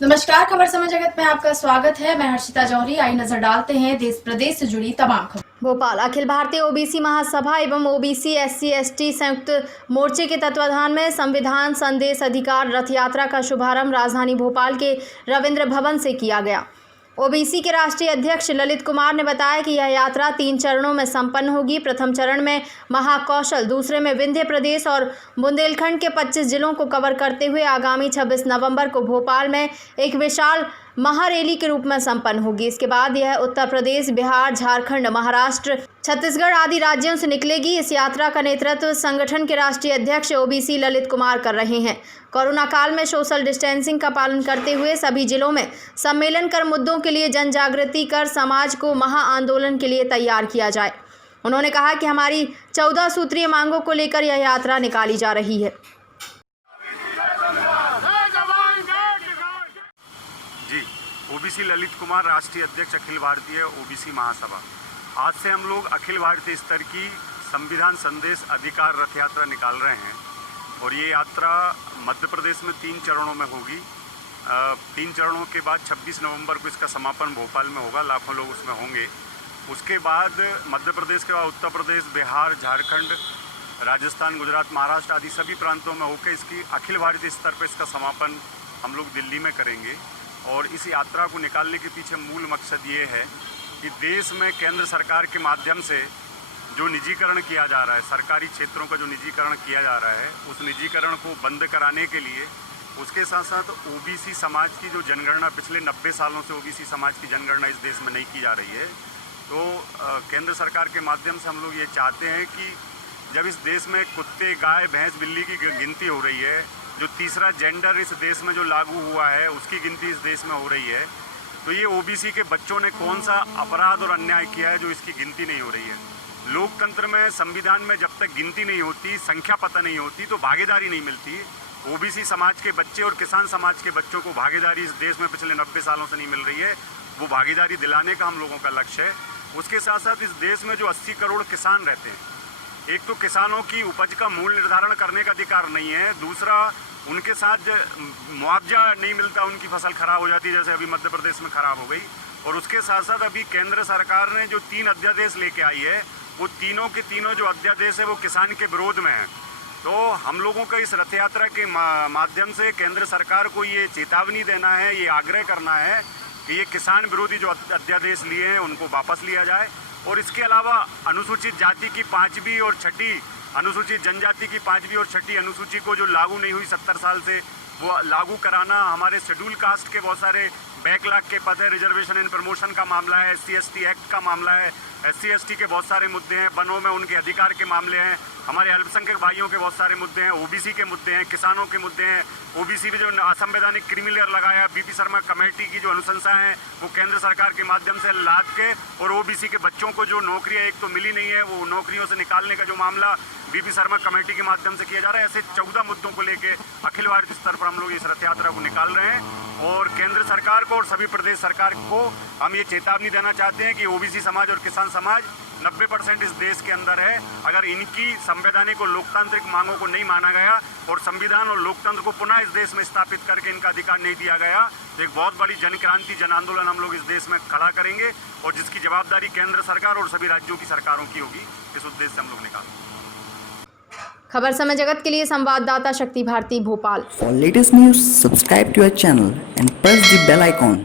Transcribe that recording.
नमस्कार, खबर समय जगत में आपका स्वागत है। मैं हर्षिता जौहरी। आई नजर डालते हैं देश प्रदेश से जुड़ी तमाम खबर। भोपाल अखिल भारतीय ओबीसी महासभा एवं ओबीसी एससी एसटी संयुक्त मोर्चे के तत्वाधान में संविधान संदेश अधिकार रथ यात्रा का शुभारंभ राजधानी भोपाल के रविंद्र भवन से किया गया। ओबीसी के राष्ट्रीय अध्यक्ष ललित कुमार ने बताया कि यह यात्रा 3 चरणों में संपन्न होगी। प्रथम चरण में महाकौशल, दूसरे में विंध्य प्रदेश और बुंदेलखंड के 25 जिलों को कवर करते हुए आगामी 26 नवंबर को भोपाल में एक विशाल महारैली के रूप में संपन्न होगी। इसके बाद यह उत्तर प्रदेश, बिहार, झारखंड, महाराष्ट्र, छत्तीसगढ़ आदि राज्यों से निकलेगी। इस यात्रा का नेतृत्व संगठन के राष्ट्रीय अध्यक्ष ओबीसी ललित कुमार कर रहे हैं। कोरोना काल में सोशल डिस्टेंसिंग का पालन करते हुए सभी जिलों में सम्मेलन कर मुद्दों के लिए जन जागृति कर समाज को महाआंदोलन के लिए तैयार किया जाए। उन्होंने कहा कि हमारी 14 सूत्रीय मांगों को लेकर यह यात्रा निकाली जा रही है। जी, ओबीसी ललित कुमार, राष्ट्रीय अध्यक्ष अखिल भारतीय ओबीसी महासभा। आज से हम लोग अखिल भारतीय स्तर की संविधान संदेश अधिकार रथ यात्रा निकाल रहे हैं और ये यात्रा मध्य प्रदेश में 3 चरणों में होगी। 3 चरणों के बाद 26 नवंबर को इसका समापन भोपाल में होगा। लाखों लोग उसमें होंगे। उसके बाद मध्य प्रदेश के बाद उत्तर प्रदेश, बिहार, झारखंड, राजस्थान, गुजरात, महाराष्ट्र आदि सभी प्रांतों में होकर इसकी अखिल भारतीय स्तर पर इसका समापन हम लोग दिल्ली में करेंगे। और इस यात्रा को निकालने के पीछे मूल मकसद ये है कि देश में केंद्र सरकार के माध्यम से जो निजीकरण किया जा रहा है, सरकारी क्षेत्रों का जो निजीकरण किया जा रहा है, उस निजीकरण को बंद कराने के लिए, उसके साथ साथ ओबीसी समाज की जो जनगणना पिछले 90 सालों से ओबीसी समाज की जनगणना इस देश में नहीं की जा रही है, तो केंद्र सरकार के माध्यम से हम लोग ये चाहते हैं कि जब इस देश में कुत्ते, गाय, भैंस, बिल्ली की गिनती हो रही है, जो तीसरा जेंडर इस देश में जो लागू हुआ है उसकी गिनती इस देश में हो रही है, तो ये ओबीसी के बच्चों ने कौन सा अपराध और अन्याय किया है जो इसकी गिनती नहीं हो रही है। लोकतंत्र में, संविधान में जब तक गिनती नहीं होती, संख्या पता नहीं होती, तो भागीदारी नहीं मिलती। ओबीसी समाज के बच्चे और किसान समाज के बच्चों को भागीदारी इस देश में पिछले 90 सालों से नहीं मिल रही है। वो भागीदारी दिलाने का हम लोगों का लक्ष्य है। उसके साथ साथ इस देश में जो 80 करोड़ किसान रहते हैं, एक तो किसानों की उपज का मूल्य निर्धारण करने का अधिकार नहीं है, दूसरा उनके साथ मुआवजा नहीं मिलता, उनकी फसल खराब हो जाती है, जैसे अभी मध्य प्रदेश में खराब हो गई। और उसके साथ साथ अभी केंद्र सरकार ने जो 3 अध्यादेश लेके आई है, वो तीनों के तीनों जो अध्यादेश है वो किसान के विरोध में है। तो हम लोगों का इस रथ यात्रा के माध्यम से केंद्र सरकार को ये चेतावनी देना है, ये आग्रह करना है कि ये किसान विरोधी जो अध्यादेश लिए हैं उनको वापस लिया जाए। और इसके अलावा अनुसूचित जाति की 5वीं और 6ठी, अनुसूचित जनजाति की 5वीं और 6ठी अनुसूची को जो लागू नहीं हुई 70 साल से, वो लागू कराना। हमारे शेड्यूल कास्ट के बहुत सारे बैकलॉग के पद है, रिजर्वेशन एंड प्रमोशन का मामला है, SC ST एक्ट का मामला है, SC ST के बहुत सारे मुद्दे हैं, वनों में उनके अधिकार के मामले हैं, हमारे अल्पसंख्यक भाइयों के बहुत सारे मुद्दे हैं, ओबीसी के मुद्दे हैं, किसानों के मुद्दे हैं। ओबीसी में जो असंवैधानिक क्रिमिनल लगाया, बीपी शर्मा कमेटी की जो अनुशंसा है वो केंद्र सरकार के माध्यम से लाद के, और ओबीसी के बच्चों को जो नौकरियां एक तो मिली नहीं है, वो नौकरियों से निकालने का जो मामला बीपी शर्मा कमेटी के माध्यम से किया जा रहा है। ऐसे 14 मुद्दों को लेके अखिल भारतीय स्तर पर हम लोग इस रथ यात्रा को निकाल रहे हैं। और केंद्र सरकार को और सभी प्रदेश सरकार को हम ये चेतावनी देना चाहते हैं कि ओबीसी समाज और किसान समाज 90% इस देश के अंदर है। अगर इनकी संवैधानिक और लोकतांत्रिक मांगों को नहीं माना गया और संविधान और लोकतंत्र को पुनः इस देश में स्थापित करके इनका अधिकार नहीं दिया गया, तो एक बहुत बड़ी जन क्रांति, जन आंदोलन हम लोग इस देश में खड़ा करेंगे और जिसकी जवाबदारी केंद्र सरकार और सभी राज्यों की सरकारों की होगी। इस उद्देश्य से हम लोग निकालेंगे। खबर समय जगत के लिए संवाददाता शक्ति Bharti, Bhopal. For latest news, subscribe to our channel and press the bell icon.